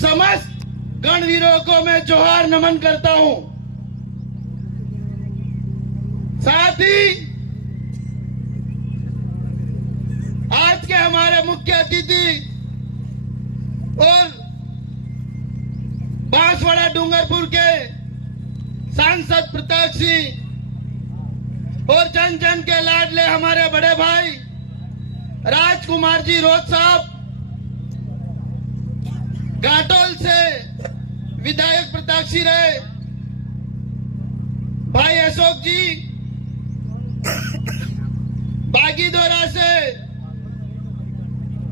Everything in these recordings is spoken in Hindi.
समस्त गणवीरों को मैं जोहार नमन करता हूं। साथ ही आज के हमारे मुख्य अतिथि और बांसवाड़ा डूंगरपुर के सांसद प्रताप सिंह और जन जन के लाडले हमारे बड़े भाई राजकुमार जी रोज साहब, घाटोल से विधायक प्रताप सिंह रहे, भाई अशोक जी बागीदोरा से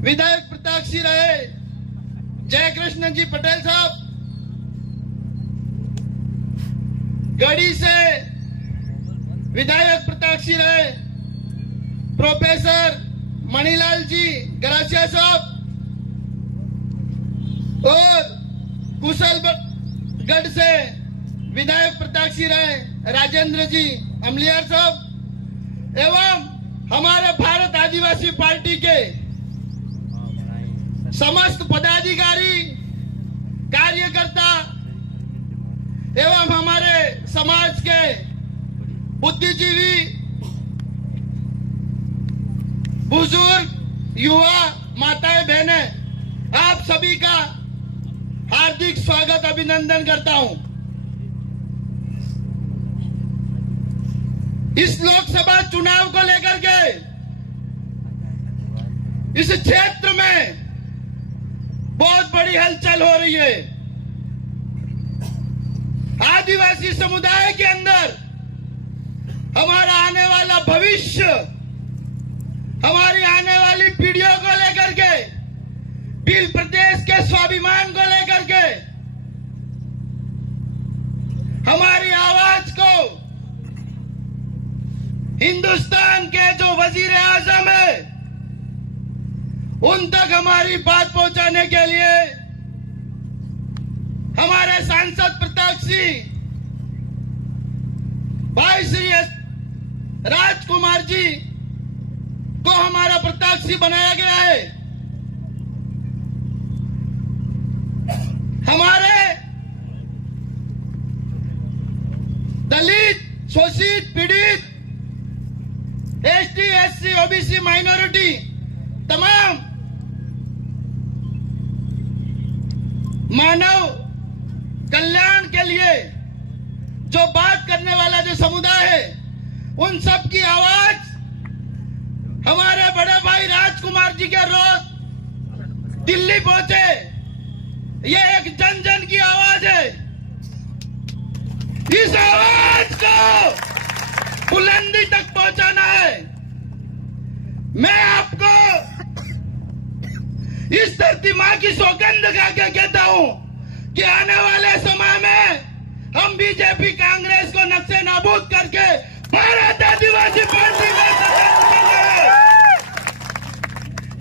विधायक प्रताप सिंह रहे, जयकृष्ण जी पटेल साहब गढ़ी से विधायक प्रताप सिंह रहे, प्रोफेसर मणिलाल जी गरासिया साहब और कुशलगढ़ से विधायक प्रताप सिंह रहे, राजेंद्र जी अमलियार साहब एवं हमारे भारत आदिवासी पार्टी के समस्त पदाधिकारी, कार्यकर्ता एवं हमारे समाज के बुद्धिजीवी, बुजुर्ग, युवा, माताएं, बहनें, आप सभी का हार्दिक स्वागत अभिनंदन करता हूं। इस लोकसभा चुनाव को लेकर के इस क्षेत्र में बहुत बड़ी हलचल हो रही है। आदिवासी समुदाय के अंदर हमारा आने वाला भविष्य, हमारी आने वाली पीढ़ियों को लेकर के, भील प्रदेश के स्वाभिमान को लेकर के हमारी आवाज को हिंदुस्तान के जो वजीर आजम है उन तक हमारी बात पहुंचाने के लिए हमारे सांसद प्रताप सिंह, भाई श्री राजकुमार जी को हमारा प्रताप सिंह बनाया गया है। हमारे दलित, शोषित, पीड़ित, एसटी, एससी, ओबीसी, माइनॉरिटी तमाम मानव कल्याण के लिए जो बात करने वाला जो समुदाय है उन सब की आवाज हमारे बड़े भाई राजकुमार जी के रोज दिल्ली पहुंचे। ये एक जन जन की आवाज है। इस आवाज को बुलंदी तक पहुंचाना है। मैं आपको इस धरती मां की सौगंध खा के कहता हूं कि आने वाले समय में हम बीजेपी कांग्रेस को नक्शे नाबूद करके भारत आदिवासी पार्टी में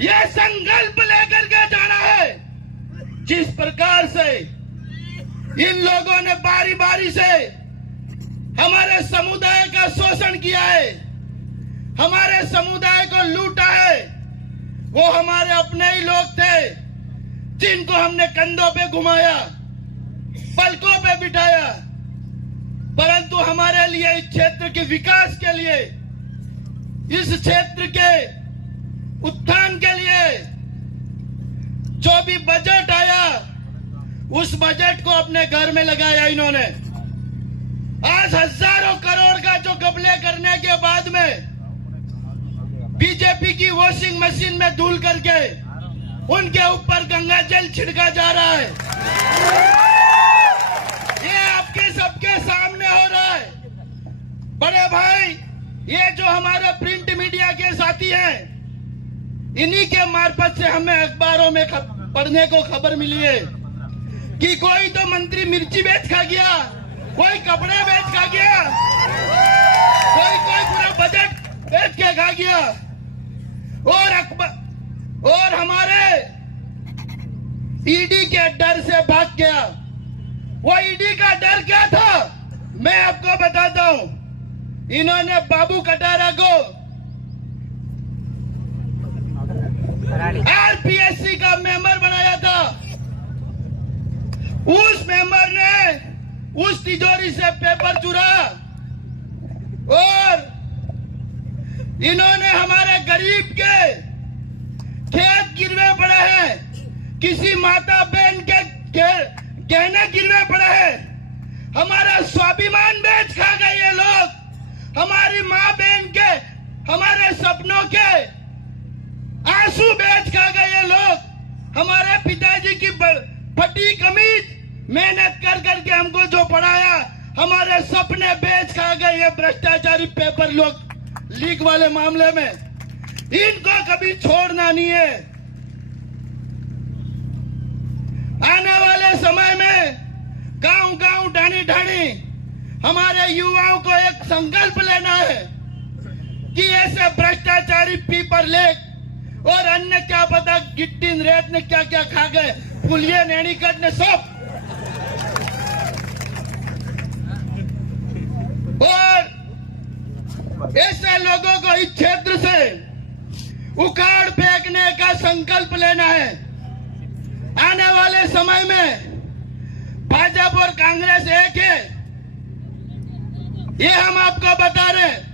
यह संकल्प लेकर के जाना है। जिस प्रकार से इन लोगों ने बारी बारी से हमारे समुदाय का शोषण किया है, हमारे समुदाय को लूटा है, वो हमारे अपने ही लोग थे जिनको हमने कंधों पे घुमाया, पलकों पे बिठाया, परंतु हमारे लिए इस क्षेत्र के विकास के लिए, इस क्षेत्र के उत्थान के लिए जो भी बजट आया उस बजट को अपने घर में लगाया इन्होंने। आज हजारों करोड़ का जो घपले करने के बाद में बीजेपी की वॉशिंग मशीन में धुल करके उनके ऊपर गंगा जल छिड़का जा रहा है। ये आपके सबके सामने हो रहा है। बड़े भाई, ये जो हमारे प्रिंट मीडिया के साथी हैं, इन्हीं के मार्फत से हमें अखबारों में पढ़ने को खबर मिली है कि कोई तो मंत्री मिर्ची बेच खा गया, कोई कपड़े बेच खा गया, कोई पूरा बजट बेच के खा गया और हमारे ईडी के डर से भाग गया। वो ईडी का डर क्या था मैं आपको बताता हूं। इन्होंने बाबू कटारा को आरपीएससी का मेंबर बनाया था। उस तिजोरी से पेपर चुरा और इन्होंने हमारे गरीब के खेत गिरवे पड़े हैं, किसी माता बहन के गहने गिरवे पड़े हैं, हमारा स्वाभिमान बेच खा गए ये लोग, हमारी माँ बहन के, हमारे सपनों के आंसू बेच खा गए ये लोग, हमारे पिताजी की फटी कमीज मेहनत कर करके हमको जो पढ़ाया, हमारे सपने बेच खा गए ये भ्रष्टाचारी पेपर लोग लीक वाले मामले में। इनको कभी छोड़ना नहीं है। आने वाले समय में गांव गांव ढाणी ढाणी हमारे युवाओं को एक संकल्प लेना है कि ऐसे भ्रष्टाचारी पेपर लीक और अन्य क्या पता गिट्टी रेत ने क्या क्या खा गए, पुलिया नैनीकट ने सब, और ऐसे लोगों को इस क्षेत्र से उखाड़ फेंकने का संकल्प लेना है। आने वाले समय में भाजपा और कांग्रेस एक है, ये हम आपको बता रहे हैं,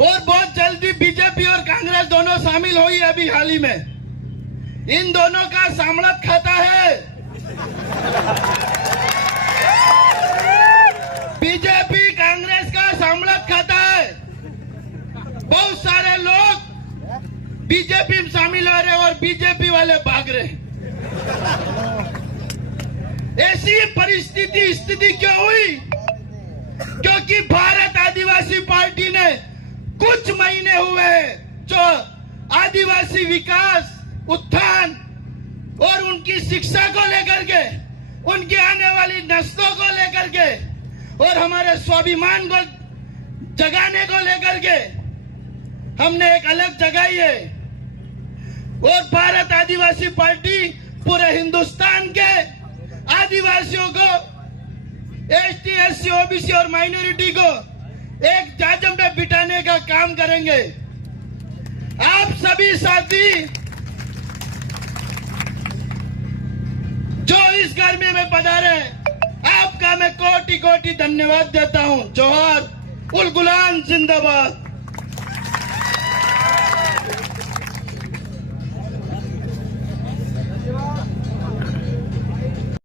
और बहुत जल्दी बीजेपी और कांग्रेस दोनों शामिल हुई अभी हाल ही में। इन दोनों का सामंत खाता है। बीजेपी कांग्रेस का सामंत खाता है। बहुत सारे लोग बीजेपी में शामिल हो रहे और बीजेपी वाले भाग रहे। ऐसी स्थिति क्यों हुई? क्योंकि भारत आदिवासी पार्टी ने कुछ महीने हुए हैं जो आदिवासी विकास, उत्थान और उनकी शिक्षा को लेकर के, उनकी आने वाली नस्लों को लेकर के और हमारे स्वाभिमान को जगाने को लेकर के हमने एक अलग जगाई है। और भारत आदिवासी पार्टी पूरे हिंदुस्तान के आदिवासियों को, एसटी, एससी, ओबीसी और माइनॉरिटी को एक जाजम में बिठाने का काम करेंगे। आप सभी साथी जो इस गर्मी में पधारे, आपका मैं कोटि कोटि धन्यवाद देता हूं। जोहार, उल गुलाम जिंदाबाद।